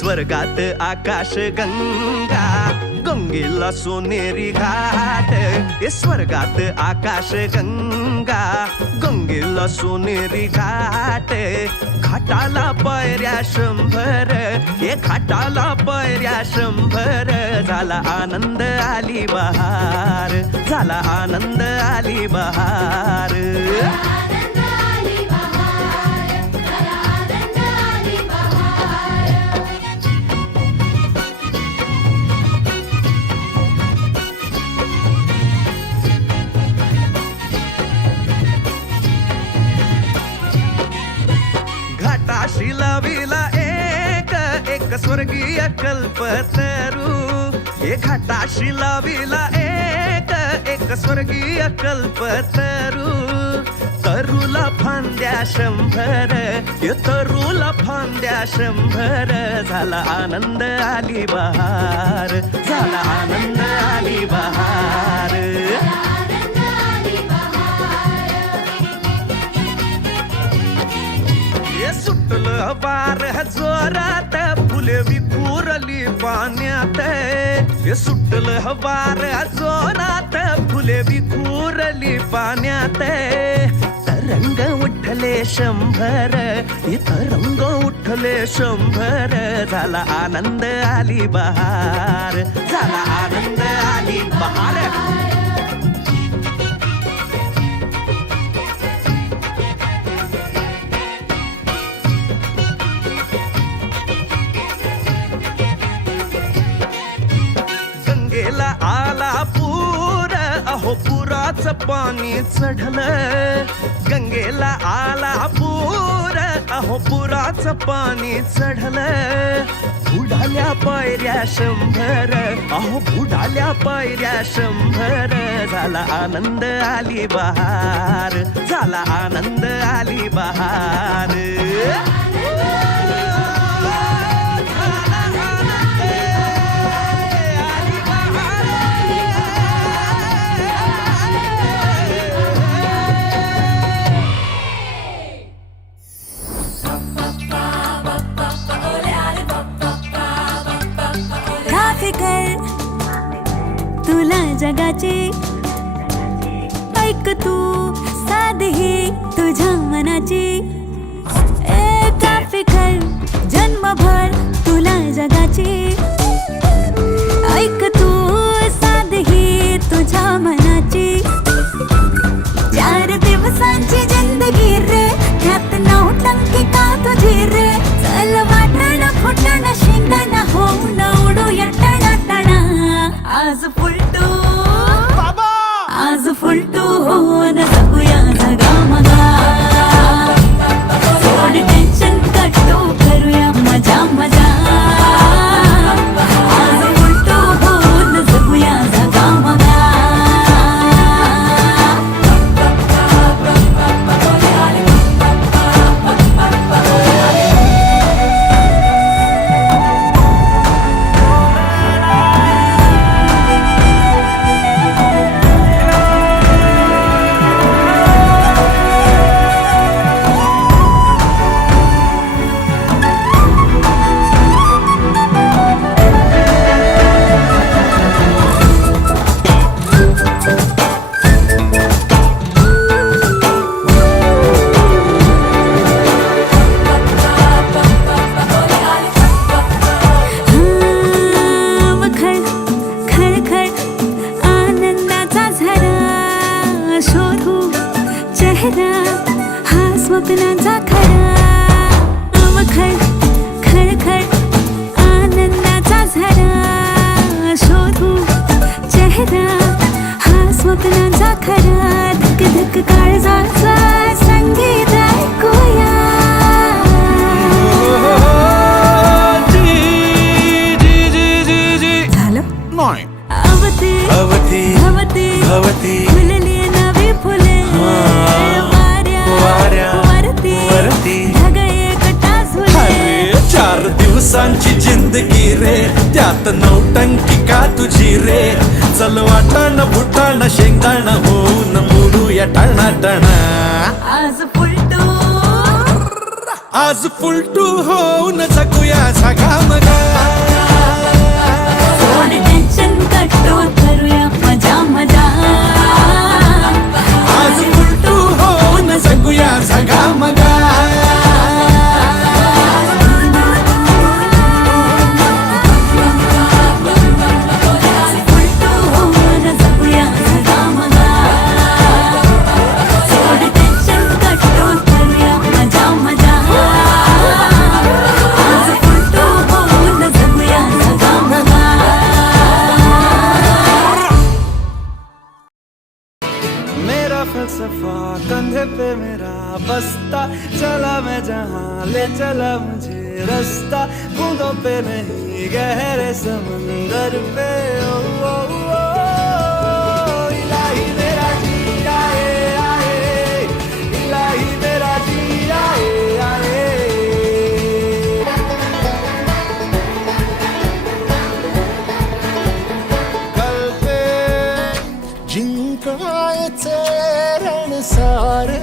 स्वर्गात आकाश गंगा गंगेला सोनेरी घाट स्वर्गात आकाश गंगा गंगेला सोनेरी घाट घाटाला पायऱ्या 100 घाटाला पायऱ्या 100 झाला आनंद आली बहार झाला आनंद आली बहार घाटाशी लाविला एक स्वर्गीय कल्पतरू घाटाशी लाविला एक स्वर्गीय कल्पतरू तरुला फांद्या 100 तरुला फांद्या 100 झाला आनंद आली बहार झाला आनंद आली बहार सुटलं वार जोरात फुले विखुरली पाण्यात सुटलं वार जोरात फुले विखुरली पाण्यात तरंग उठले 100 तरंग उठले 100 झाला आनंद आली बहार झाला आनंद आली बहार आला पूर अहो पुराचं पाणी चढलं गंगेला आला पूर अहो पुराचं पाणी चढलं बुडाल्या पायऱ्या 100 अहो बुडाल्या पायऱ्या 100 झाला आनंद आली बहार झाला आनंद आली बहार तुला जगाची ऐक तू साधी तुझ्या मनाची एका फिकर जन्मभर तुला जगाची ऐक तू साधी तुझ्या मनाची 4 दिवसांची जिंदगी रे त्यात 9 टंकी का तुझी रे चल वाटण फुटण शेंगण होऊन उडूया टणा आज फुलटू आज फुलटू होऊन जगूया जगामगा सोड टेन्शन कटू करूया मजा मजा आज फुलटू होऊन जगूया जगामगा हा स्वप्नाचा खरा मखर खळखळ आनंदाचा झरा शोधू चेहरा हा स्वप्नाचा खरा धक धक काळजाचा संगीत ऐकूया झालं नाही अवती अवती अवती अवती फुलली नवी फुले वरती ढग एकटा झुले 4 दिवसांची जिंदगी रे त्यात 9 टंकी का तुझी रे चल वाटण फुटाण शेंगदाण होऊन मुडूया टणा टणा आज फुलटू आज फुलटू होऊन जगूया झगामगा सोड टेन्शन कट्टो करूया मजा मजा आज फुलटू होऊन जगूया झगामगा उलटू होऊन जगूया झगामगा सोड टेन्शन कट्टो करूया मजा मजा आज उलटू होऊन जगूया झगामगा मेरा फलसफा कंधे पे मेरा बस्ता चला मैं जहाँ ले चला मुझे रास्ता बूंदों पे नहीं गहरे समंदर पे ओ, ओ, ओ, इलाही मेरा जी आए आए इलाही मेरा जी आए आए कल पे जिंकायचे रण सारे